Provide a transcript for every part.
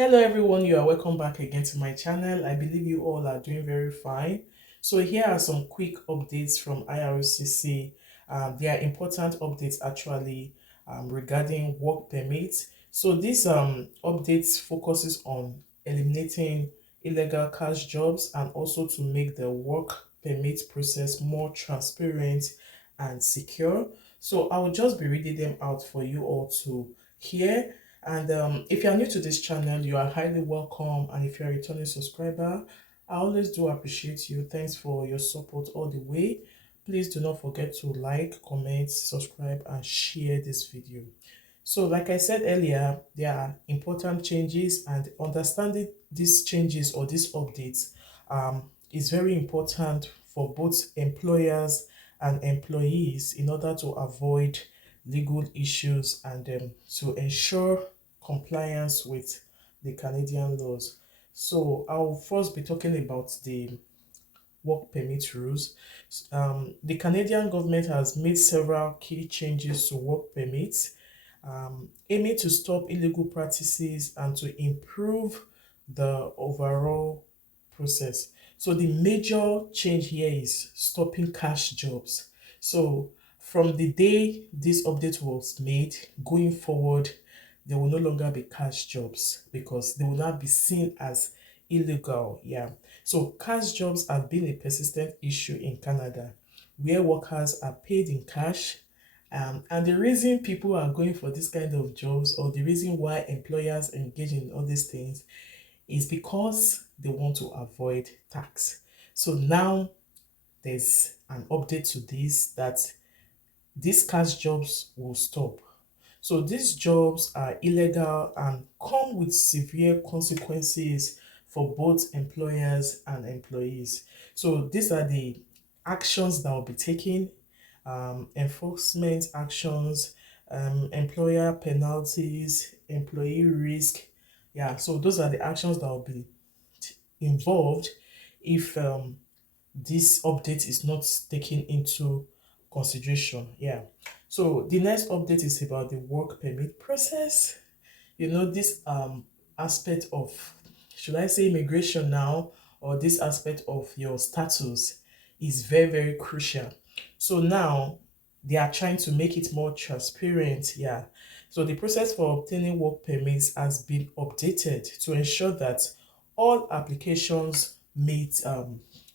Hello everyone, you are welcome back again to my channel. I believe you all are doing very fine. So here are some quick updates from IRCC. They are important updates actually regarding work permits. So this updates focuses on eliminating illegal cash jobs and also to make the work permit process more transparent and secure. So I will just be reading them out for you all to hear. And if you are new to this channel, you are highly welcome. And if you're a returning subscriber, I always do appreciate you. Thanks for your support all the way. Please do not forget to like, comment, subscribe, and share this video. So like I said earlier, there are important changes, and understanding these changes or these updates is very important for both employers and employees in order to avoid legal issues and to ensure compliance with the Canadian laws. So I'll first be talking about the work permit rules. The Canadian government has made several key changes to work permits, aiming to stop illegal practices and to improve the overall process. So the major change here is stopping cash jobs. So from the day this update was made, going forward, there will no longer be cash jobs because they will not be seen as illegal. Yeah. So cash jobs have been a persistent issue in Canada where workers are paid in cash. And the reason people are going for this kind of jobs, or the reason why employers engage in all these things, is because they want to avoid tax. So now there's an update to this that these cash jobs will stop. So these jobs are illegal and come with severe consequences for both employers and employees. So these are the actions that will be taken: enforcement actions, employer penalties, employee risk. Yeah, so those are the actions that will be involved if this update is not taken into consideration. Yeah. So the next update is about the work permit process. This aspect of, should I say, immigration now, or this aspect of your status is very, very crucial. So now they are trying to make it more transparent. Yeah. So the process for obtaining work permits has been updated to ensure that all applications meet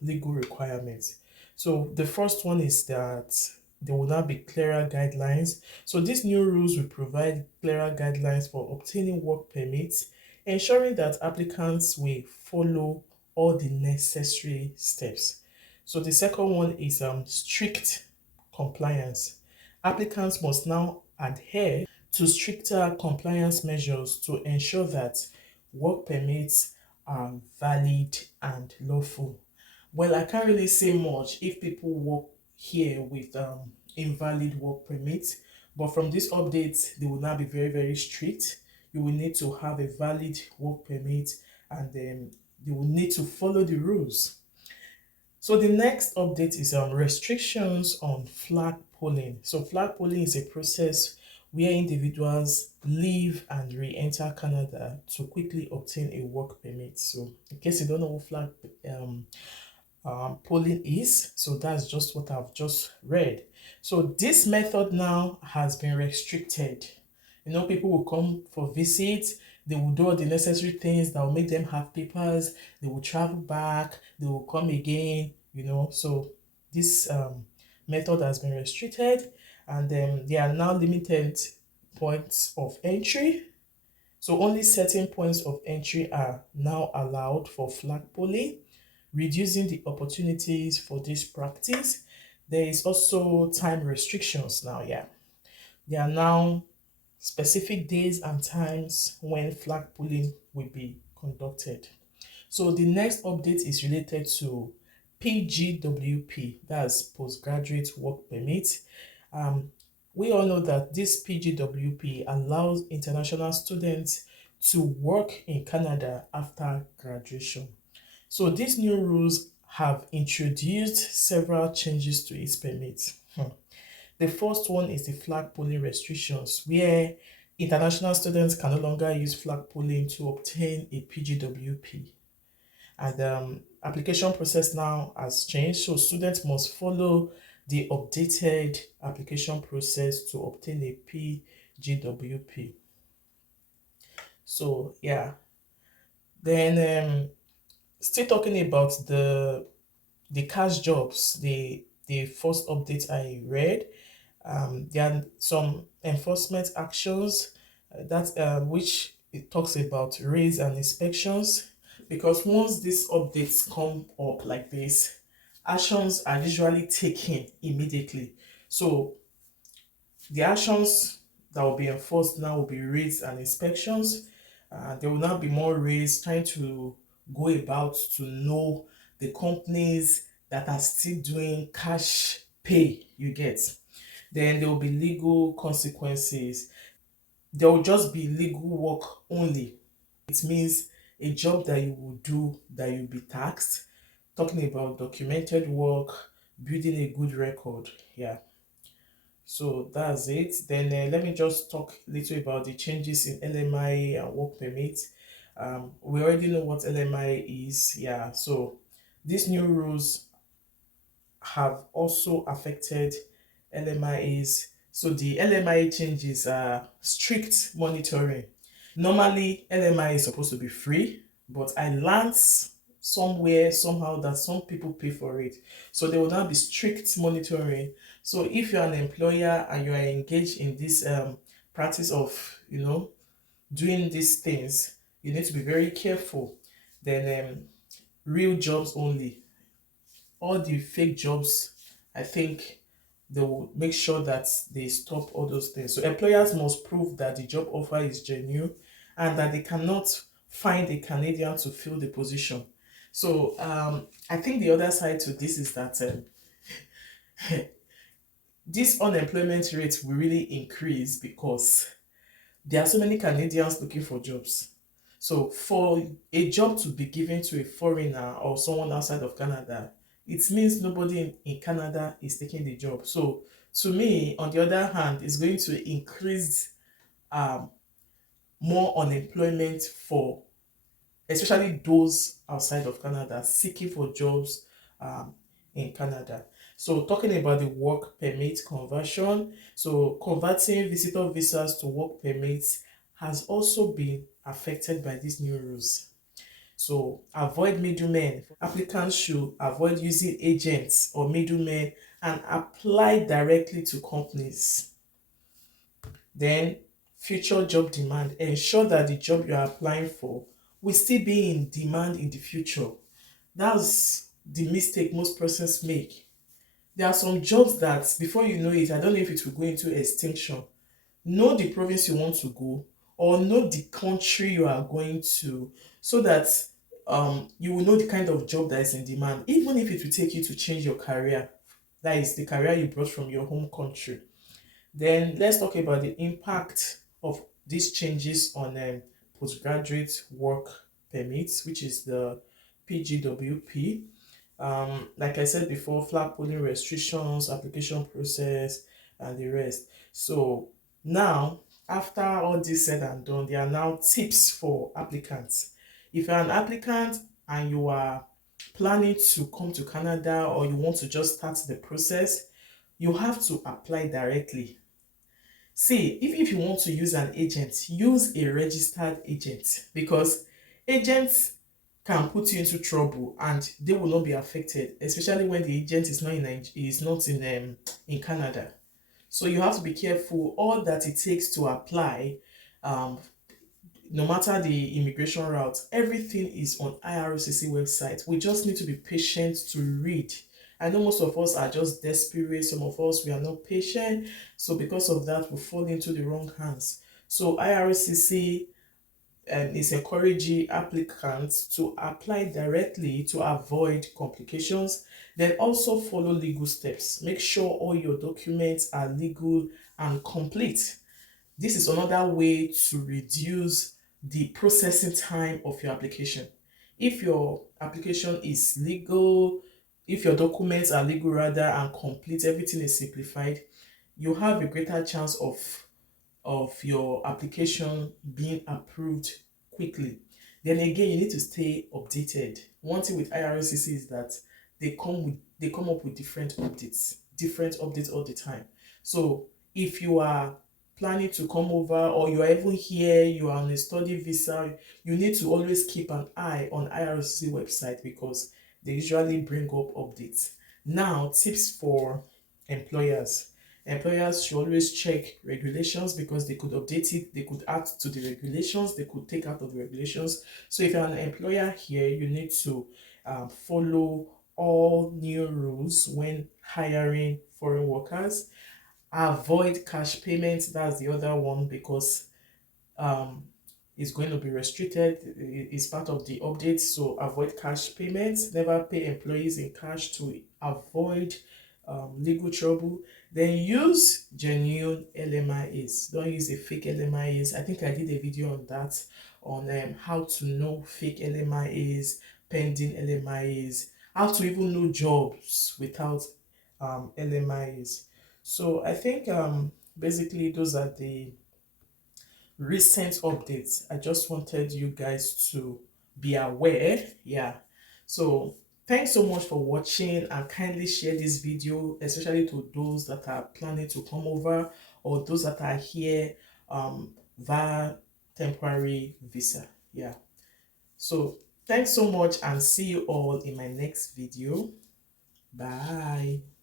legal requirements. So the first one is that there will now be clearer guidelines. So these new rules will provide clearer guidelines for obtaining work permits, ensuring that applicants will follow all the necessary steps. So the second one is strict compliance. Applicants must now adhere to stricter compliance measures to ensure that work permits are valid and lawful. Well, I can't really say much if people work here with invalid work permits, but from this update, they will now be very, very strict. You will need to have a valid work permit, and then you will need to follow the rules. So the next update is restrictions on flag polling. So flag polling is a process where individuals leave and re-enter Canada to quickly obtain a work permit. So in case you don't know what flag polling is, so that's just what I've just read. So this method now has been restricted. People will come for visits, they will do all the necessary things that will make them have papers, they will travel back, they will come again. So this method has been restricted, and there are now limited points of entry. So only certain points of entry are now allowed for flag polling, reducing the opportunities for this practice. There is also time restrictions now. Yeah, there are now specific days and times when flag polling will be conducted. So the next update is related to PGWP, that's postgraduate work permit. We all know that this PGWP allows international students to work in Canada after graduation. So these new rules have introduced several changes to its permit. The first one is the flag polling restrictions, where International students can no longer use flag pulling to obtain a PGWP. And application process now has changed, so students must follow the updated application process to obtain a PGWP. So yeah, then still talking about the cash jobs, the first update I read, there are some enforcement actions that which it talks about raids and inspections, because once these updates come up like this, actions are usually taken immediately. So the actions that will be enforced now will be raids and inspections. There will now be more raids trying to go about to know the companies that are still doing cash pay, you get. Then there will be legal consequences. There will just be legal work only. It means a job that you will do that you'll be taxed. Talking about documented work, building a good record. Yeah. So that's it. Then let me just talk a little about the changes in LMI and work permit. We already know what LMI is. Yeah. So these new rules have also affected LMIAs. So the LMIA changes are strict monitoring. Normally, LMI is supposed to be free, but I learned somewhere, somehow, that some people pay for it. So there will now be strict monitoring. So if you're an employer and you are engaged in this practice of, doing these things, you need to be very careful. Then real jobs only. All the fake jobs, I think they will make sure that they stop all those things. So employers must prove that the job offer is genuine and that they cannot find a Canadian to fill the position. So I think the other side to this is that this unemployment rate will really increase because there are so many Canadians looking for jobs. So for a job to be given to a foreigner or someone outside of Canada, it means nobody in Canada is taking the job. So to me, on the other hand, it's going to increase um, more unemployment for especially those outside of Canada seeking for jobs in Canada. So talking about the work permit conversion, so converting visitor visas to work permits has also been affected by these new rules. So avoid middlemen. Applicants should avoid using agents or middlemen and apply directly to companies. Then future job demand. Ensure that the job you are applying for will still be in demand in the future. That's the mistake most persons make. There are some jobs that before you know it, I don't know if it will go into extinction. Know the province you want to go or know the country you are going to, so that you will know the kind of job that is in demand, even if it will take you to change your career, that is the career you brought from your home country. Then let's talk about the impact of these changes on postgraduate work permits, which is the PGWP. Like I said before, flag pulling restrictions, application process, and the rest. So now, after all this said and done, there are now tips for applicants. If you're an applicant and you are planning to come to Canada or you want to just start the process, you have to apply directly. See, if you want to use an agent, use a registered agent, because agents can put you into trouble and they will not be affected, especially when the agent is not in Canada. So you have to be careful. All that it takes to apply, um, no matter the immigration route, everything is on IRCC website. We just need to be patient to read. I know most of us are just desperate. Some of us, we are not patient. So because of that, we fall into the wrong hands. So IRCC is encouraging applicants to apply directly to avoid complications. Then also follow legal steps. Make sure all your documents are legal and complete. This is another way to reduce the processing time of your application. If your application is legal, if your documents are legal rather and complete, everything is simplified, you have a greater chance of of your application being approved quickly. Then again, you need to stay updated. One thing with IRCC is that they come up with different updates all the time. So if you are planning to come over, or you are even here, you are on a study visa, you need to always keep an eye on IRCC website because they usually bring up updates. Now, tips for employers. Employers should always check regulations because they could update it, they could add to the regulations, they could take out of the regulations. So if you're an employer here, you need to follow all new rules when hiring foreign workers. Avoid cash payments, that's the other one, because um, it's going to be restricted. It's part of the update. So avoid cash payments. Never pay employees in cash to avoid legal trouble. Then use genuine LMIAs. Don't use a fake LMIAs. I think I did a video on that, on how to know fake LMIAs, pending LMIAs, how to even know jobs without LMIAs. So I think basically those are the recent updates. I just wanted you guys to be aware. Yeah. So thanks so much for watching, and kindly share this video, especially to those that are planning to come over or those that are here via temporary visa. Yeah. So thanks so much, and see you all in my next video. Bye.